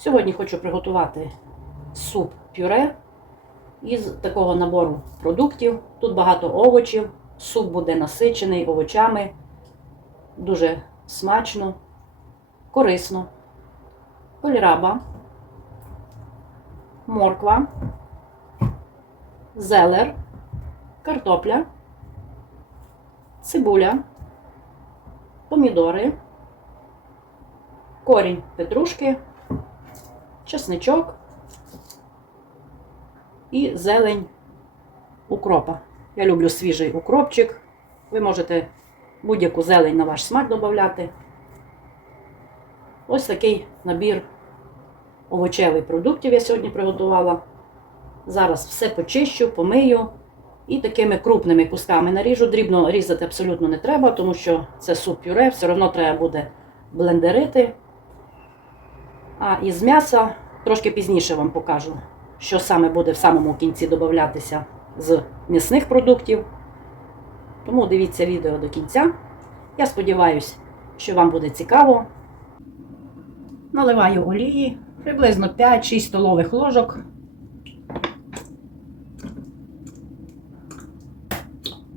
Сьогодні хочу приготувати суп-пюре із такого набору продуктів. Тут багато овочів, суп буде насичений овочами, дуже смачно, корисно. Кольраба, морква, зелер, картопля, цибуля, помідори, корінь петрушки, чесничок і зелень укропа. Я люблю свіжий укропчик. Ви можете будь-яку зелень на ваш смак додати. Ось такий набір овочевих продуктів я сьогодні приготувала. Зараз все почищу, помию і такими крупними кусками наріжу. Дрібно різати абсолютно не треба, тому що це суп-пюре, все одно треба буде блендерити. А із м'яса трошки пізніше вам покажу, що саме буде в самому кінці додатися з м'ясних продуктів. Тому дивіться відео до кінця. Я сподіваюся, що вам буде цікаво. Наливаю олії приблизно 5-6 столових ложок.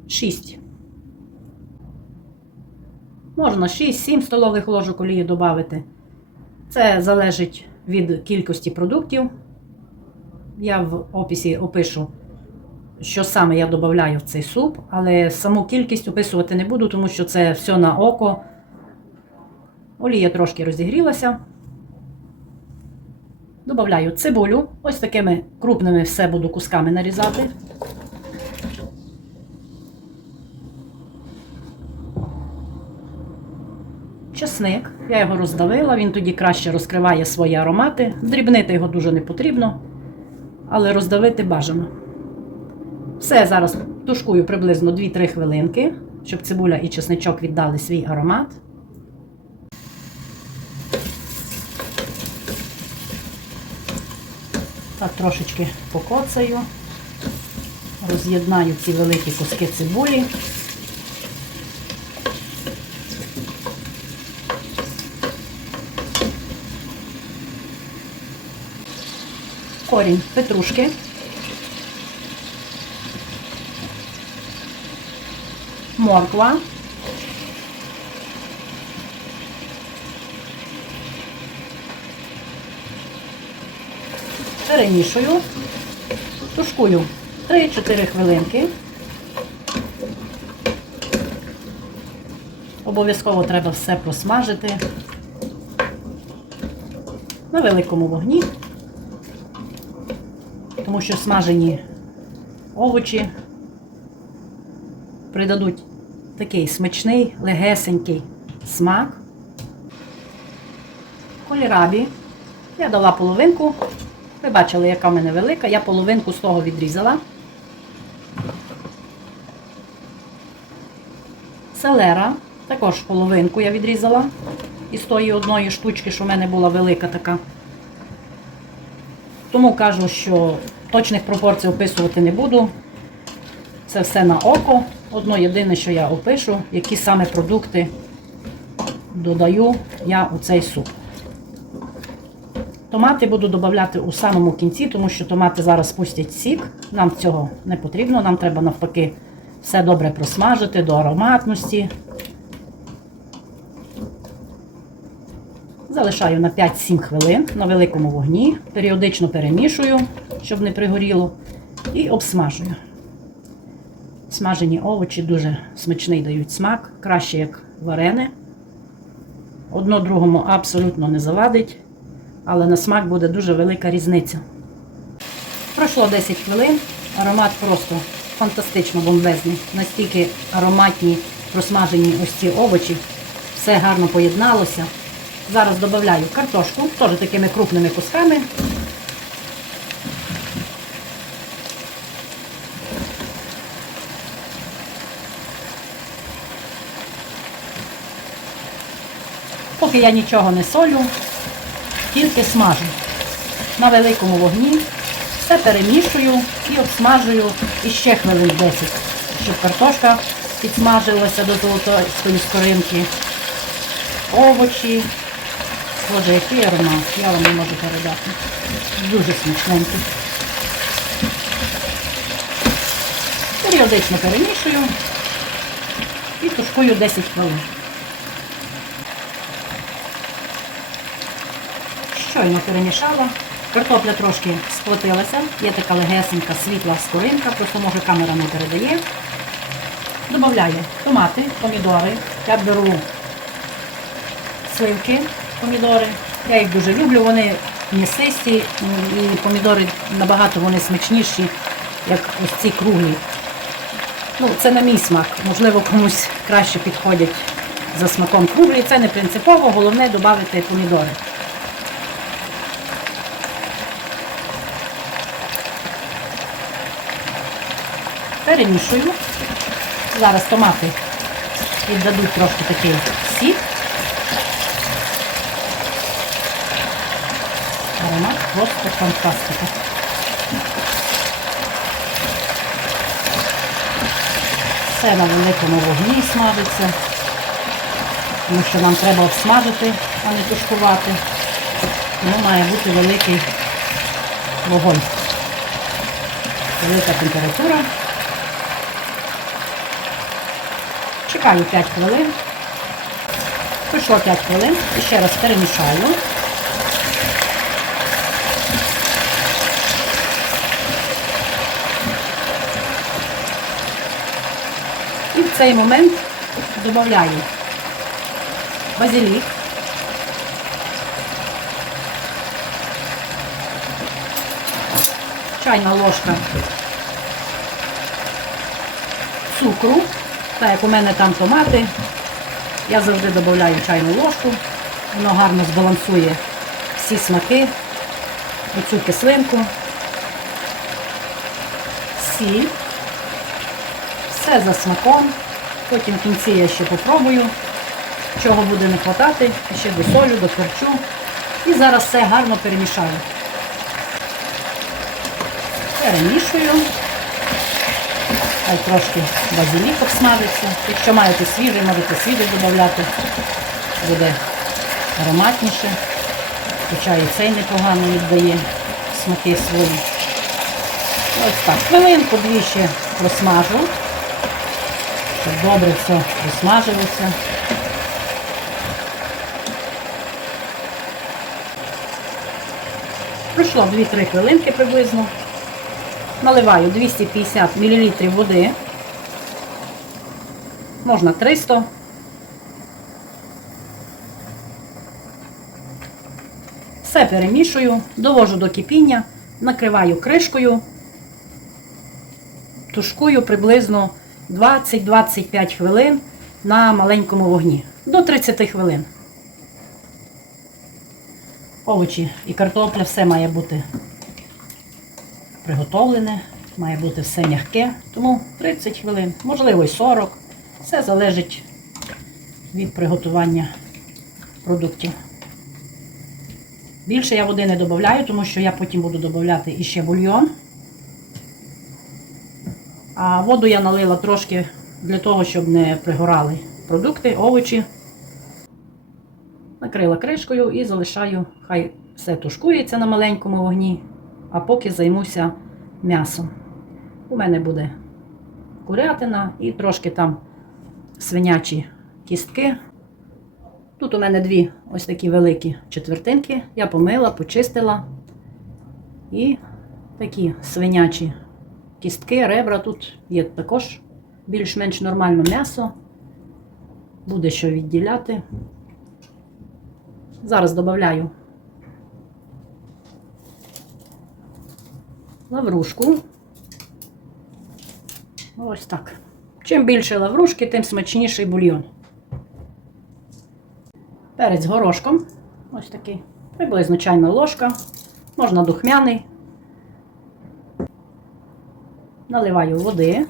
Шість. Можна 6-7 столових ложок олії додати. Це залежить від кількості продуктів. Я в описі опишу, що саме я додаю в цей суп, але саму кількість описувати не буду, тому що це все на око. Олія трошки розігрілася. Добавляю цибулю. Ось такими крупними все буду кусками нарізати. Чесник. Я його роздавила, він тоді краще розкриває свої аромати. Дрібнити його дуже не потрібно, але роздавити бажано. Все зараз тушкую приблизно 2-3 хвилинки, щоб цибуля і чесничок віддали свій аромат. Так, трошечки покоцаю, роз'єднаю ці великі куски цибулі. Корінь петрушки. Морква. Перемішую, тушкую 3-4 хвилинки. Обов'язково треба все просмажити на великому вогні, тому що смажені овочі придадуть такий смачний, легесенький смак. Колірабі я дала половинку. Ви бачили, яка в мене велика. Я половинку з того відрізала. Селера, також половинку я відрізала. Із тої одної штучки, що в мене була велика така. Тому кажу, що точних пропорцій описувати не буду. Це все на око. Одно єдине, що я опишу, які саме продукти додаю я у цей суп. Томати буду додавати у самому кінці, тому що томати зараз пустять сік. Нам цього не потрібно, нам треба навпаки все добре просмажити до ароматності. Залишаю на 5-7 хвилин на великому вогні, періодично перемішую, щоб не пригоріло, і обсмажую. Смажені овочі дуже смачний дають смак, краще як варене. Одно другому абсолютно не завадить, але на смак буде дуже велика різниця. Пройшло 10 хвилин, аромат просто фантастично бомбезний. Настільки ароматні просмажені ось ці овочі, все гарно поєдналося. Зараз додаю картошку, теж такими крупними кусками. Поки я нічого не солю, тільки смажу на великому вогні, все перемішую і обсмажую іще хвилин 10, щоб картошка підсмажилася до золотої скоринки, овочі, Боже, який аромат, я вам не можу передати. Дуже смачненький. Періодично перемішую і тушкую 10 хвилин. Щойно перемішала. Картопля трошки сплотилася, є така легесенька світла скоринка, просто може камера не передає. Добавляю томати, помідори. Я беру сливки, помідори. Я їх дуже люблю, вони м'ясисті і помідори набагато вони смачніші, як ось ці круглі. Ну, це на мій смак. Можливо, комусь краще підходять за смаком круглі. Це не принципово, головне додати помідори. Перемішую. Зараз томати віддадуть трошки такий сік. Аромат просто фантастика. Все на великому вогні смажиться, тому що нам треба обсмажити, а не тушкувати. Тому має бути великий вогонь. Велика температура. Чекаю 5 хвилин. Пройшло 5 хвилин і ще раз перемішаю. Цей момент додаю базилік. Чайна ложка цукру. Так як у мене там томати, я завжди додаю чайну ложку. Воно гарно збалансує всі смаки, оцю кислинку, сіль. Все за смаком. Потім в кінці я ще попробую, чого буде не хватати. Ще досолю, доперчу. І зараз все гарно перемішаю. Перемішую. Хай трошки базилік обсмажиться. Якщо маєте свіжий, можете свіжий додати. Буде ароматніше. Хоча і цей непогано віддає смаки свої. Ось так. Хвилинку дві ще просмажу, щоб добре все просмажилося. Пройшло 2-3 хвилинки приблизно. Наливаю 250 мл води. Можна 300. Все перемішую, довожу до кипіння, накриваю кришкою, тушкую приблизно 20-25 хвилин на маленькому вогні. До 30 хвилин. Овочі і картопля все має бути приготовлене, має бути все м'яке, тому 30 хвилин, можливо, й 40. Все залежить від приготування продуктів. Більше я води не додаю, тому що я потім буду додати іще бульйон. А воду я налила трошки для того, щоб не пригорали продукти, овочі. Накрила кришкою і залишаю, хай все тушкується на маленькому вогні а поки займуся м'ясом. У мене буде курятина і трошки там свинячі кістки. Тут у мене дві ось такі великі четвертинки. Я помила, почистила. І такі свинячі кістки, ребра тут є також більш-менш нормальне м'ясо. Буде що відділяти. Зараз додаю лаврушку. Ось так. Чим більше лаврушки, тим смачніший бульйон. Перець горошком. Ось такий. Приблизно чайна ложка. Можна духмяний. Наливаю води.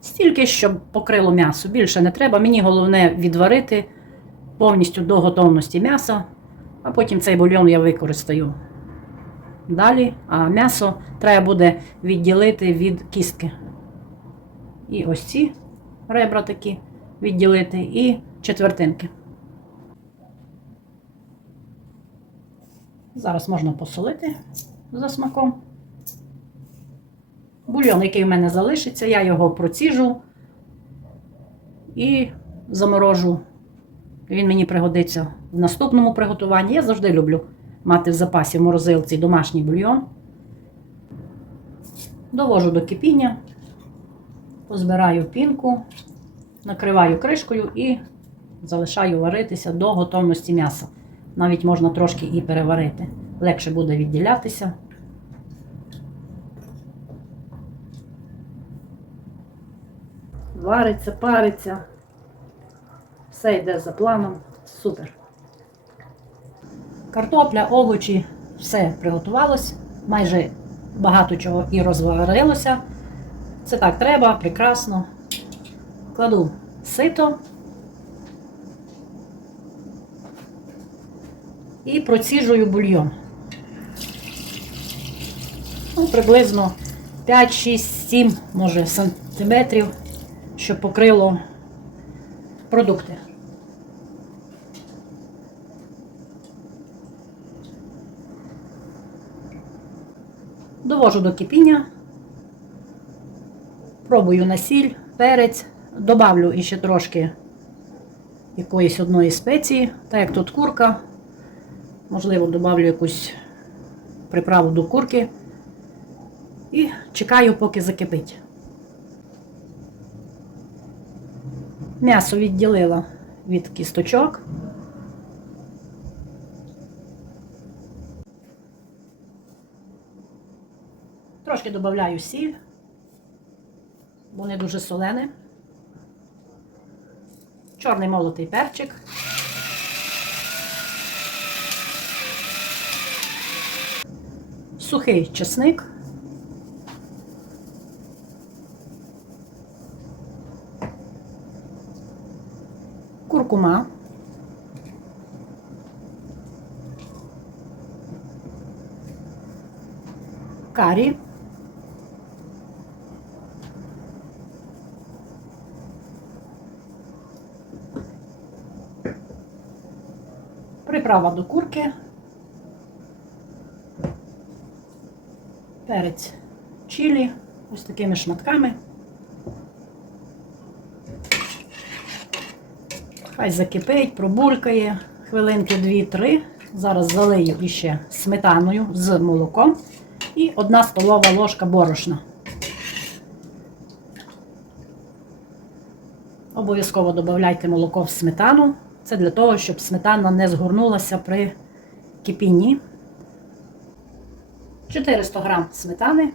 Стільки, щоб покрило м'ясо. Більше не треба. Мені головне відварити повністю до готовності м'яса, а потім цей бульйон я використаю далі, а м'ясо треба буде відділити від кістки. І ось ці ребра такі відділити, і четвертинки. Зараз можна посолити за смаком. Бульйон, який в мене залишиться, я його проціжу і заморожу. Він мені пригодиться в наступному приготуванні. Я завжди люблю мати в запасі в морозилці домашній бульйон. Довожу до кипіння, позбираю пінку, накриваю кришкою і залишаю варитися до готовності м'яса. Навіть можна трошки і переварити. Легше буде відділятися. Вариться, париться. Все йде за планом. Супер. Картопля, овочі, все приготувалось. Майже багато чого і розварилося. Це так треба, прекрасно. Кладу сито. І проціжую бульйон. Ну, приблизно 5, 6, 7, може, сантиметрів, щоб покрило продукти. Довожу до кипіння, пробую на сіль, перець, добавлю іще трошки якоїсь одної спеції, так як тут курка, можливо, добавлю якусь приправу до курки і чекаю, поки закипить. М'ясо відділила від кісточок. Трошки додаю сіль, бо не дуже солене. Чорний молотий перчик. Сухий чесник. Куркума. Карі. Приправа до курки. Перець чилі ось такими шматками. Хай закипить, пробулькає хвилинки 2-3. Зараз залию іще сметаною з молоком і одна столова ложка борошна. Обов'язково додавайте молоко в сметану. Це для того, щоб сметана не згорнулася при кипінні. 400 грам сметани.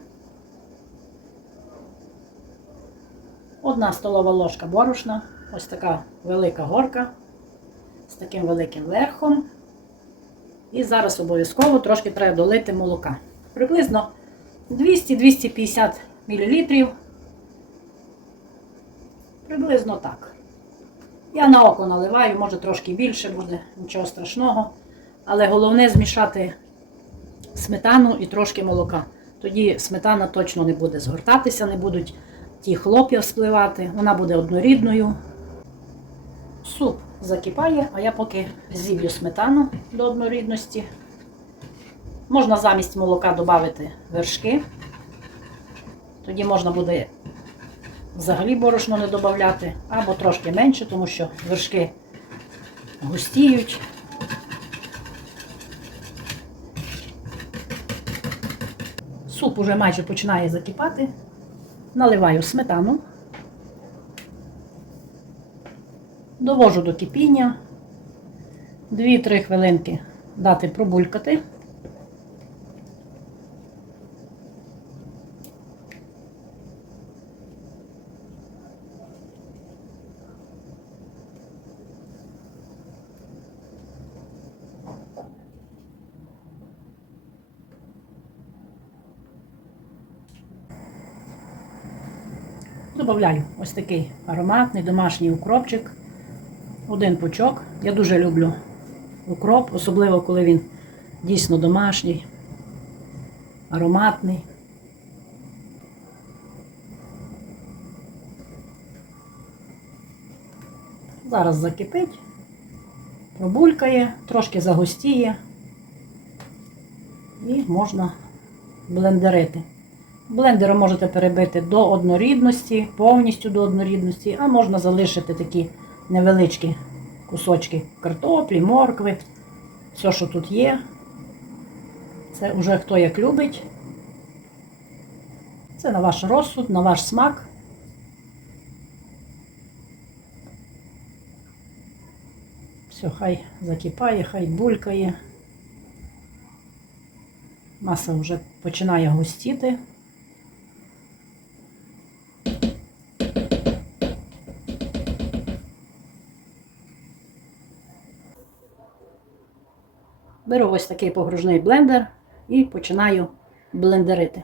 Одна столова ложка борошна. Ось така велика горка з таким великим верхом. І зараз обов'язково трошки треба долити молока. Приблизно 200-250 мл. Приблизно так. Я на око наливаю, може трошки більше буде, нічого страшного. Але головне змішати сметану і трошки молока. Тоді сметана точно не буде згортатися, не будуть ті хлоп'я спливати, вона буде однорідною. Суп закипає, а я поки зіб'ю сметану до однорідності. Можна замість молока додати вершки. Тоді можна буде взагалі борошно не додати, або трошки менше, тому що вершки густіють. Суп уже майже починає закипати. Наливаю сметану, довожу до кипіння, 2-3 хвилинки дати пробулькати. Добавляю ось такий ароматний домашній укропчик. Один пучок. Я дуже люблю укроп, особливо коли він дійсно домашній, ароматний. Зараз закипить, пробулькає, трошки загустіє. І можна блендерити. Блендером можете перебити до однорідності, повністю до однорідності, а можна залишити такі невеличкі кусочки картоплі, моркви, все, що тут є. Це вже хто як любить. Це на ваш розсуд, на ваш смак. Все, хай закипає, хай булькає. Маса вже починає густіти. Беру ось такий погружний блендер і починаю блендерити.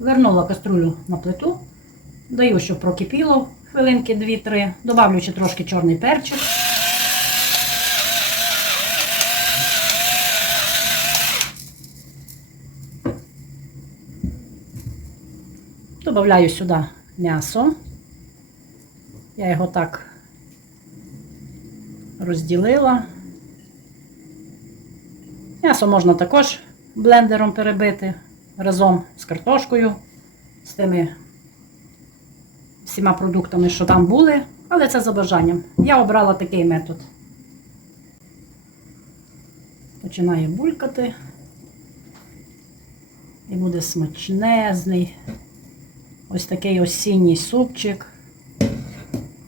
Вернула каструлю на плиту, даю, щоб прокипіло хвилинки 2-3, добавлю ще трошки чорний перчик. Добавляю сюди м'ясо. Я його так розділила. М'ясо можна також блендером перебити разом з картошкою, з тими всіма продуктами, що там були, але це за бажанням. Я обрала такий метод. Починає булькати. І буде смачнезний. Ось такий осінній супчик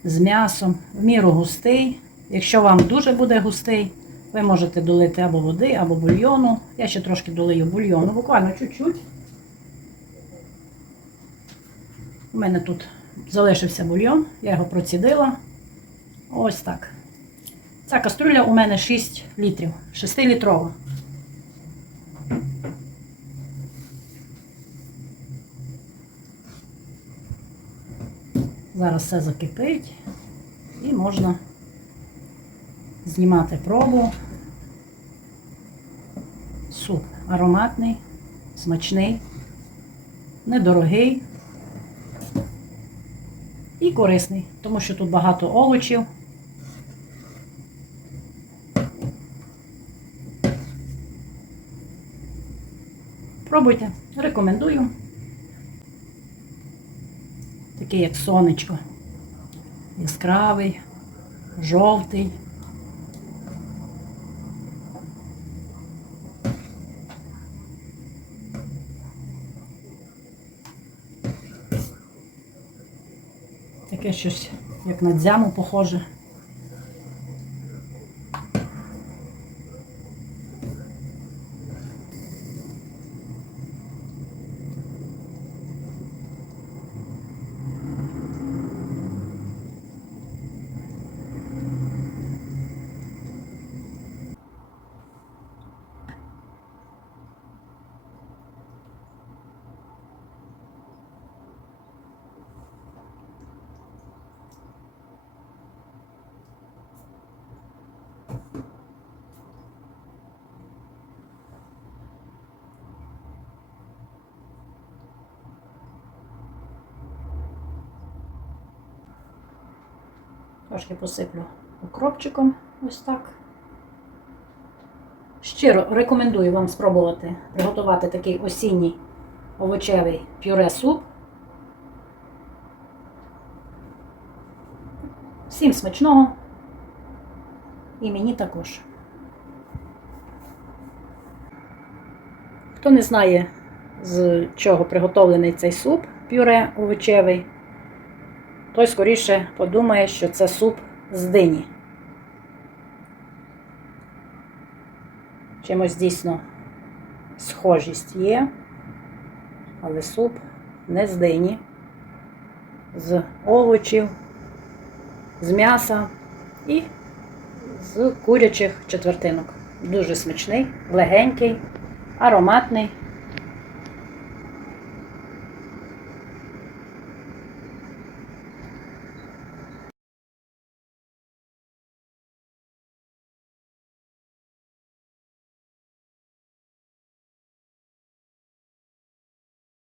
з м'ясом, в міру густий. Якщо вам дуже буде густий, ви можете долити або води, або бульйону. Я ще трошки долию бульйону, буквально чуть-чуть. У мене тут залишився бульйон, я його процідила. Ось так. Ця каструля у мене 6 літрів, 6-літрова. Зараз все закипить і можна знімати пробу. Суп ароматний, смачний, недорогий і корисний, тому що тут багато овочів. Пробуйте, рекомендую. Такий як сонечко. Яскравий, жовтий. Таке щось, як на дзяму похоже. Трошки посиплю укропчиком, ось так. Щиро рекомендую вам спробувати приготувати такий осінній овочевий пюре суп. Всім смачного і мені також. Хто не знає, з чого приготовлений цей суп пюре овочевий, той скоріше подумає, що це суп з дині. Чимось дійсно схожість є, але суп не з дині, з овочів, з м'яса і з курячих четвертинок. Дуже смачний, легенький, ароматний.